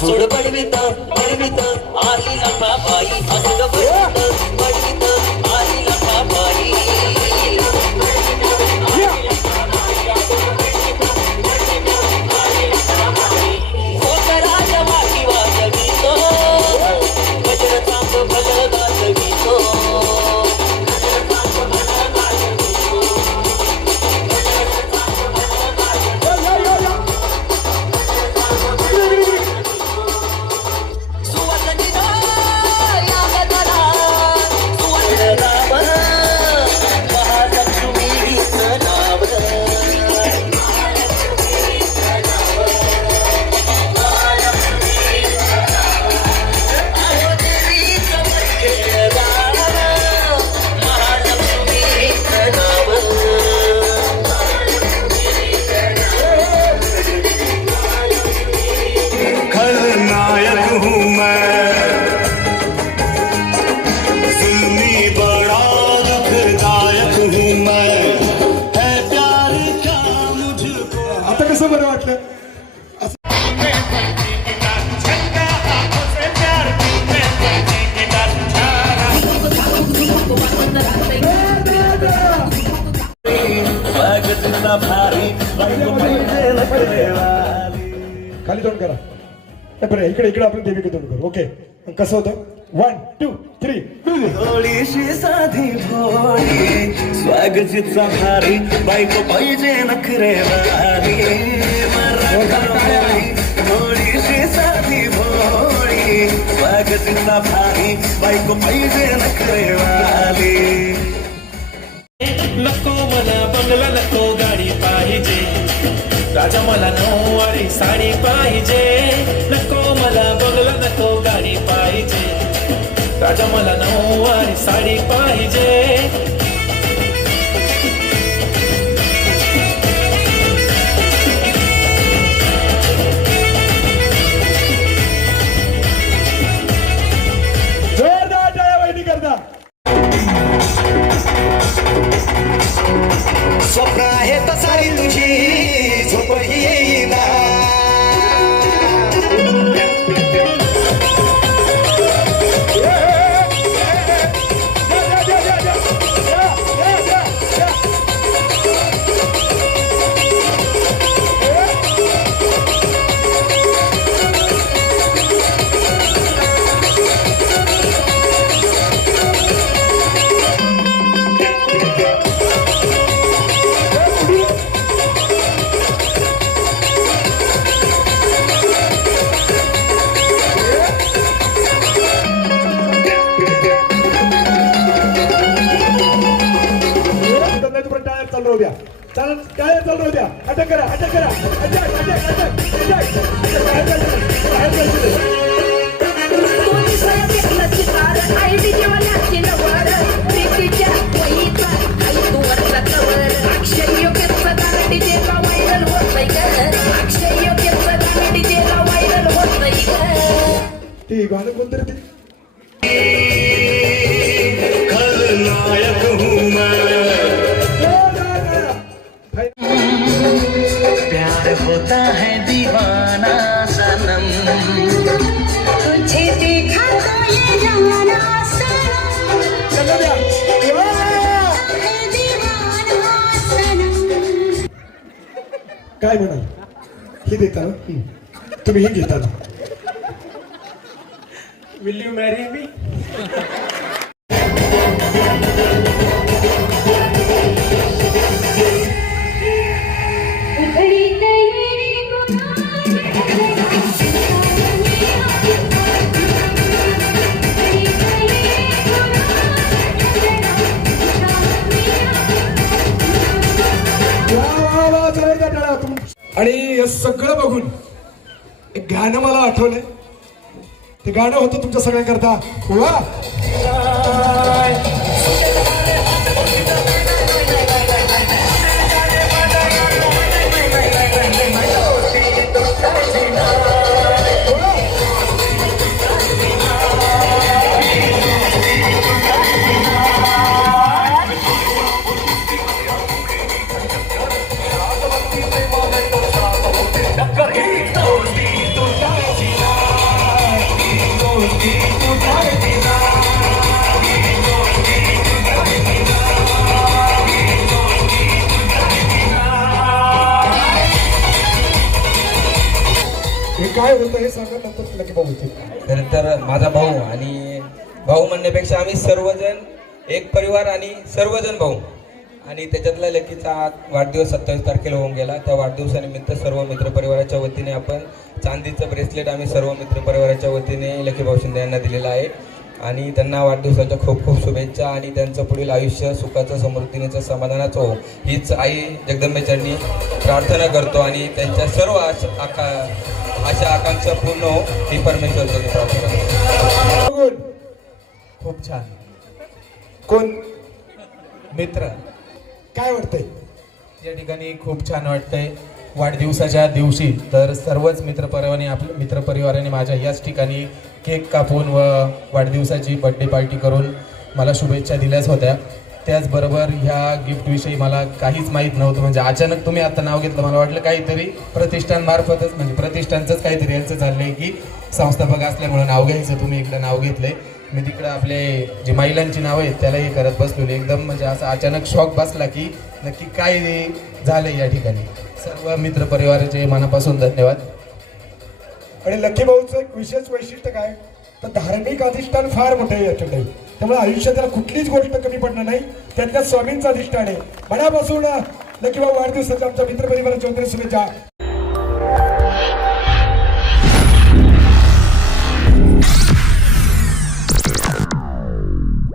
सोड पडविता इकडे इकडे आपण देवी करून करू. ओके कसं होतं? वन टू थ्री थोडीशी साधी भोळी स्वागतीचा भारी बाईक पाहिजे नखरे थोडीशी साधी भोळी स्वागतीचा भारी बाईक पाहिजे नखरे वाली नको मला बंगला नको गाडी पाहिजे. राजा मला नऊवारी साडी पाहिजे. ಕಮಲ ನೋವಾರಿ ಸಡಿಪ ಈ ಗಾನ काय म्हणाल? हे देता ना तुम्ही हे घेता ना will you marry me? आणि हे सगळं बघून एक गाणं मला आठवलंय. ते गाणं होतं तुमच्या सगळ्यांकरता. वा! काय होतं हे सांगा नंतर तुला की बघू खरं तर माझा भाऊ आणि भाऊ म्हणण्यापेक्षा आम्ही सर्वजण एक परिवार आणि सर्वजण भाऊ. आणि त्याच्यातला लकीचा वाढदिवस सत्तावीस तारखेला होऊन गेला. त्या वाढदिवसानिमित्त सर्व मित्रपरिवाराच्या वतीने आपण चांदीचं ब्रेसलेट आम्ही सर्व मित्रपरिवाराच्या वतीने लकी भाऊ शिंदे यांना दिलेलं आहे. आणि त्यांना वाढदिवसाच्या खूप खूप शुभेच्छा आणि त्यांचं पुढील आयुष्य सुखाचं समृद्धीचं समाधानाचं हो हीच आई जगदंबेच्यांनी प्रार्थना करतो आणि त्यांच्या सर्व आशा आका आशा आकांक्षा पूर्ण हो ही परमेश्वरची प्रार्थना करतो. खूप छान. कोण? मित्र. काय वाटतंय? या ठिकाणी खूप छान वाटतंय. वाढदिवसाच्या दिवशी तर सर्वच मित्रपरिवाराने आपल्या मित्रपरिवाराने माझ्या याच ठिकाणी केक कापून व वाढदिवसाची बड्डे पार्टी करून मला शुभेच्छा दिल्याच होत्या. त्याचबरोबर ह्या गिफ्टविषयी मला काहीच माहीत नव्हतं. म्हणजे अचानक तुम्ही आता नाव घेतलं मला वाटलं काहीतरी प्रतिष्ठानमार्फतच म्हणजे प्रतिष्ठानचंच काहीतरी यांचं आहे की संस्थापक असल्यामुळं नाव घ्यायचं तुम्ही इकडं नाव घेतलंय. मी तिकडं आपले जे महिलांची नावं आहेत त्यालाही करत बसलेली. एकदम म्हणजे असा अचानक शॉक बसला की नक्की काय झालं या ठिकाणी. सर्व मित्रपरिवाराचे मनापासून धन्यवाद. आणि लकी भाऊचं एक विशेष वैशिष्ट्य काय? तर धार्मिक अधिष्ठान फार मोठं आहे याच्याकडे त्यामुळे आयुष्यातला कुठलीच गोष्ट कमी पडणार नाही. त्यातल्या स्वामींचं अधिष्ठान आहे. मनापासून लकी भाऊ वाढदिवसाच्या आमच्या मित्रपरिवाराच्या वतीने शुभेच्छा.